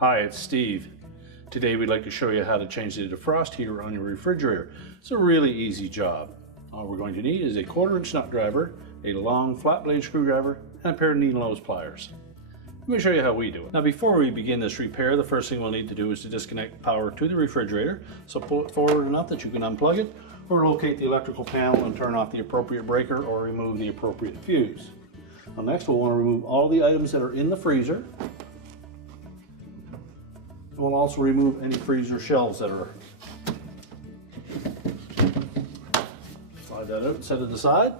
Hi, it's Steve. Today we'd like to show you how to change the defrost heater on your refrigerator. It's a really easy job. All we're going to need is a 1/4-inch nut driver, a long flat blade screwdriver, and a pair of needle nose pliers. Let me show you how we do it. Now before we begin this repair, the first thing we'll need to do is to disconnect power to the refrigerator. So pull it forward enough that you can unplug it, or locate the electrical panel and turn off the appropriate breaker or remove the appropriate fuse. Now next we'll want to remove all the items that are in the freezer. We'll also remove any freezer shelves that are. Slide that out and set it aside.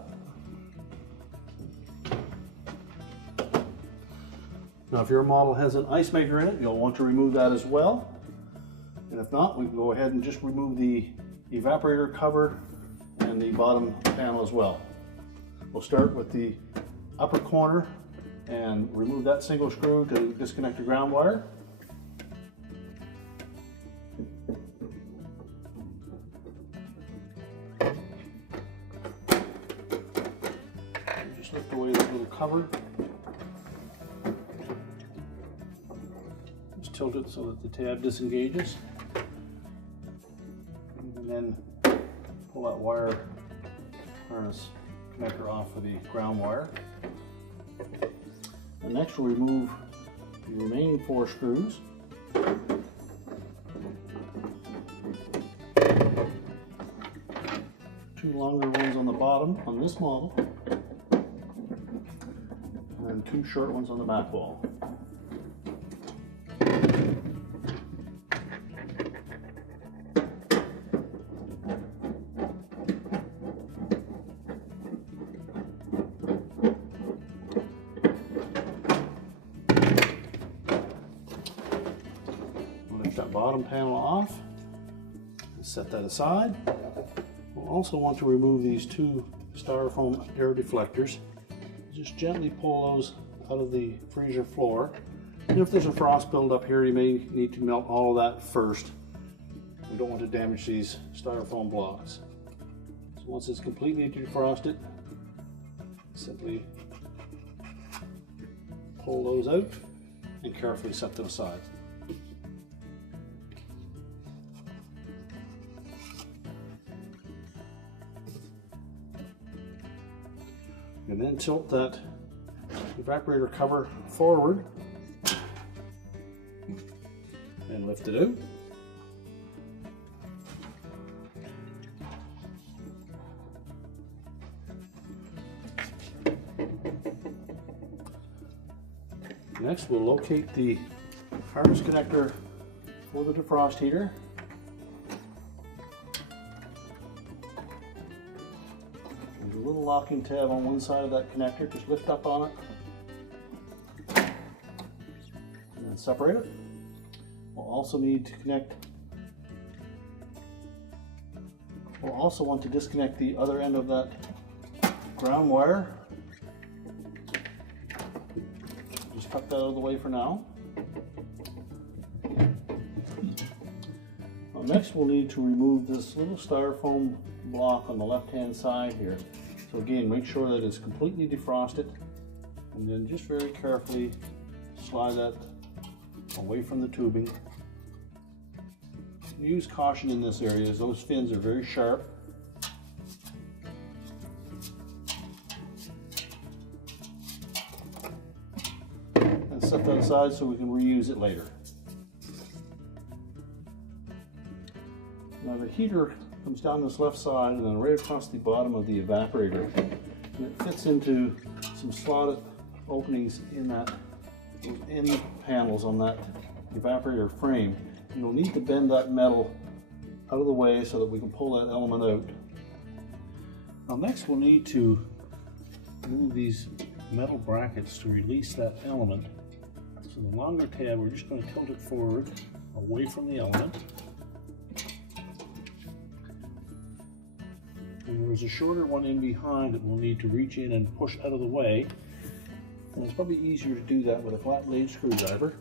Now if your model has an ice maker in it, you'll want to remove that as well. And if not, we can go ahead and just remove the evaporator cover and the bottom panel as well. We'll start with the upper corner and remove that single screw to disconnect the ground wire. Just lift away that little cover. Just tilt it so that the tab disengages. And then pull that wire harness connector off of the ground wire. And next we'll remove the remaining 4 screws. 2 longer ones on the bottom on this model, and 2 short ones on the back wall. Lift that bottom panel off and set that aside. We'll also want to remove these 2 styrofoam air deflectors. Just gently pull those out of the freezer floor. And if there's a frost buildup here, you may need to melt all of that first. We don't want to damage these styrofoam blocks. So once it's completely defrosted, simply pull those out and carefully set them aside. And then tilt that evaporator cover forward and lift it out. Next we'll locate the harness connector for the defrost heater. There's a little locking tab on one side of that connector. Just lift up on it and then separate it. We'll also need to connect. We'll also want to disconnect the other end of that ground wire. Just tuck that out of the way for now. Next we'll need to remove this little styrofoam block on the left hand side here. So again, make sure that it's completely defrosted, and then just very carefully slide that away from the tubing. Use caution in this area as those fins are very sharp. And set that aside so we can reuse it later. Now the heater comes down this left side and then right across the bottom of the evaporator, and it fits into some slotted openings in that end panels on that evaporator frame. And you'll need to bend that metal out of the way so that we can pull that element out. Now next we'll need to move these metal brackets to release that element. So the longer tab, we're just going to tilt it forward away from the element. And there's a shorter one in behind that we'll need to reach in and push out of the way. And it's probably easier to do that with a flat blade screwdriver.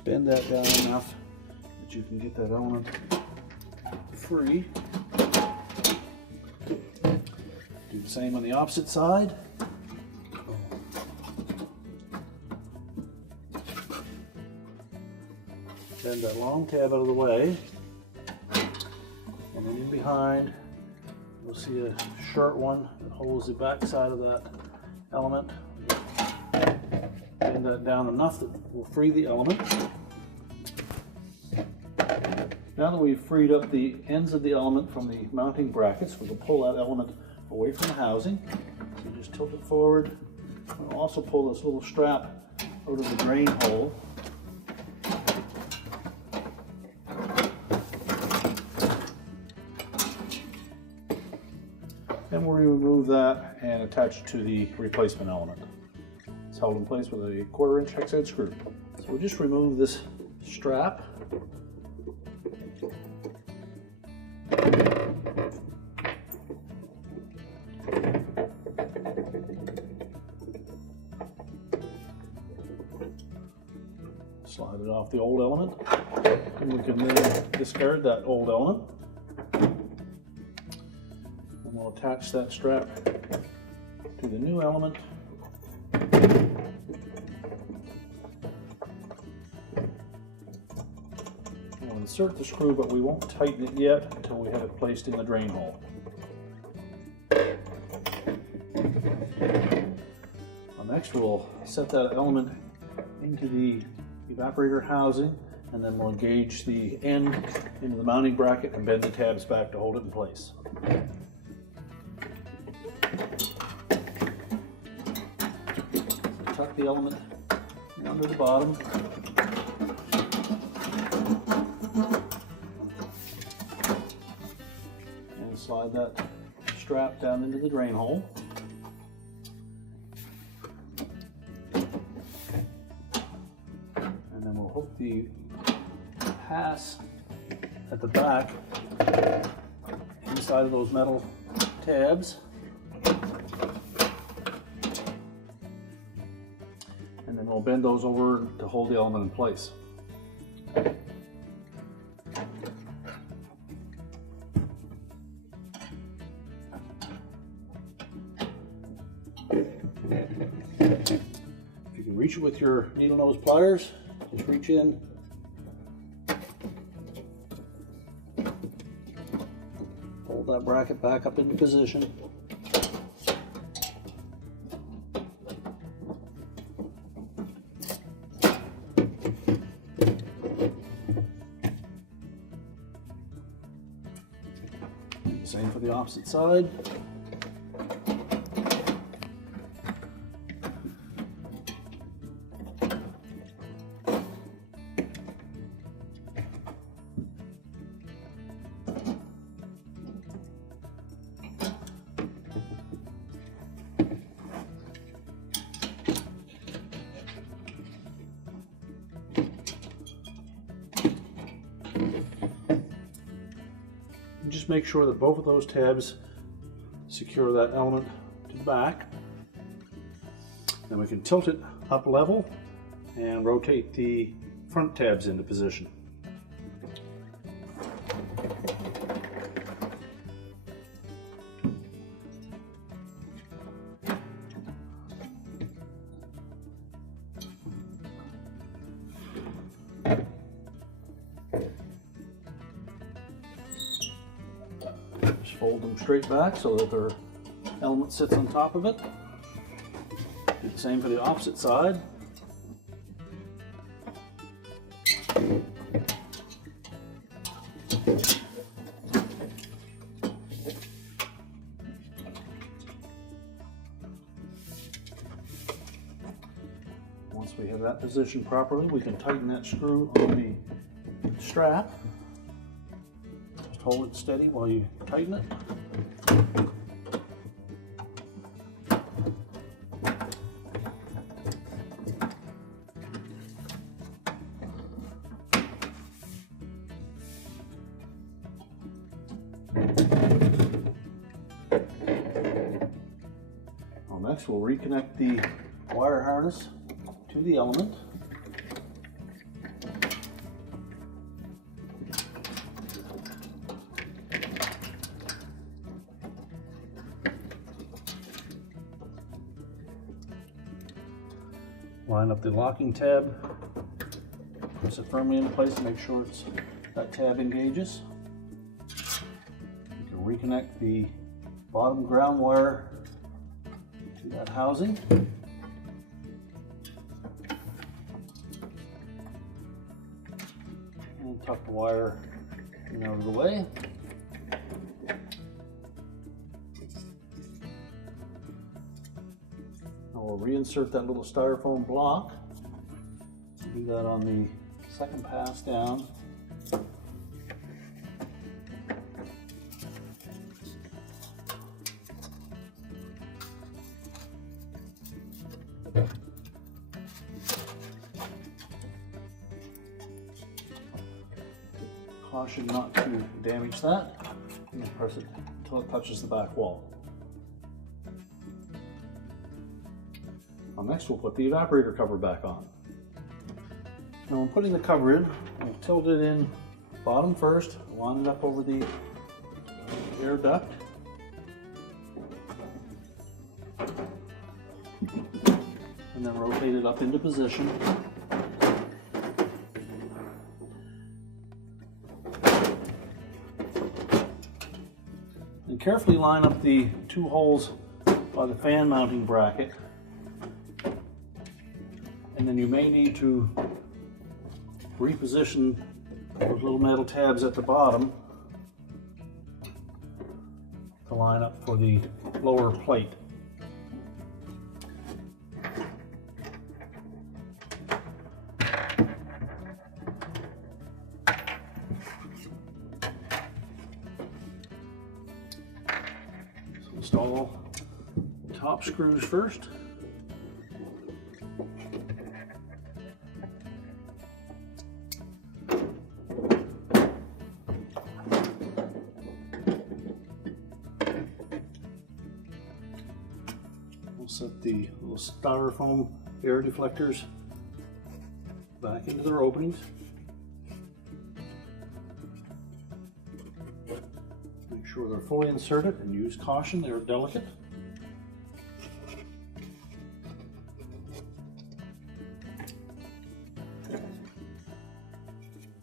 Just bend that down enough that you can get that element free. Do the same on the opposite side. Bend that long tab out of the way, and then in behind you'll see a short one that holds the back side of that element. Bend that down enough that will free the element. Now that we've freed up the ends of the element from the mounting brackets, we will pull that element away from the housing. So you just tilt it forward, and also pull this little strap out of the drain hole. Then we'll remove that and attach it to the replacement element. It's held in place with a 1/4 inch hex head screw. So we'll just remove this strap. Slide it off the old element, and we can then discard that old element. And we'll attach that strap to the new element. We'll insert the screw, but we won't tighten it yet until we have it placed in the drain hole. Next, we'll set that element into the evaporator housing, and then we'll engage the end into the mounting bracket and bend the tabs back to hold it in place. So tuck the element under the bottom. And slide that strap down into the drain hole. And then we'll hook the pass at the back inside of those metal tabs. And then we'll bend those over to hold the element in place. If you can reach it with your needle nose pliers, just reach in. Hold that bracket back up into position. Same for the opposite side. Just make sure that both of those tabs secure that element to the back. Then we can tilt it up level and rotate the front tabs into position. Fold them straight back so that their element sits on top of it. Do the same for the opposite side. Once we have that positioned properly, we can tighten that screw on the strap. Hold it steady while you tighten it. Well, next we'll reconnect the wire harness to the element. Line up the locking tab, press it firmly into place and make sure that tab engages. You can reconnect the bottom ground wire to that housing. And tuck the wire in out of the way. We'll reinsert that little styrofoam block. Do that on the second pass down. Caution not to damage that. And press it until it touches the back wall. Next we'll put the evaporator cover back on. Now when putting the cover in, we'll tilt it in bottom first, line it up over the air duct. And then rotate it up into position. And carefully line up the two holes by the fan mounting bracket. And then you may need to reposition those little metal tabs at the bottom to line up for the lower plate. So install the top screws first. Set the little styrofoam air deflectors back into their openings. Make sure they're fully inserted and use caution, they're delicate.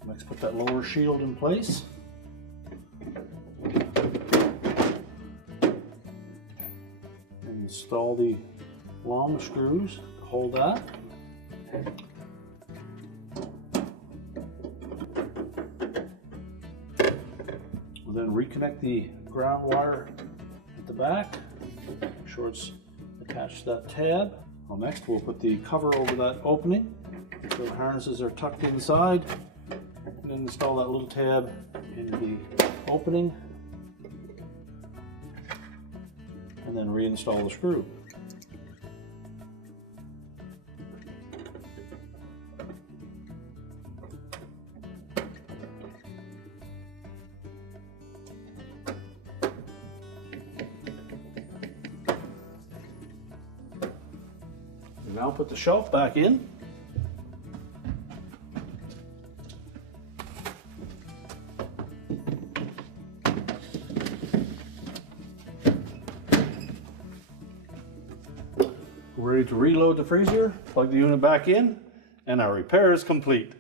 Next, put that lower shield in place. Install the long screws to hold that. We'll then reconnect the ground wire at the back. Make sure it's attached to that tab. Well, next we'll put the cover over that opening so the harnesses are tucked inside, and then install that little tab in the opening. And then reinstall the screw. And now put the shelf back in. We're ready to reload the freezer, plug the unit back in, and our repair is complete.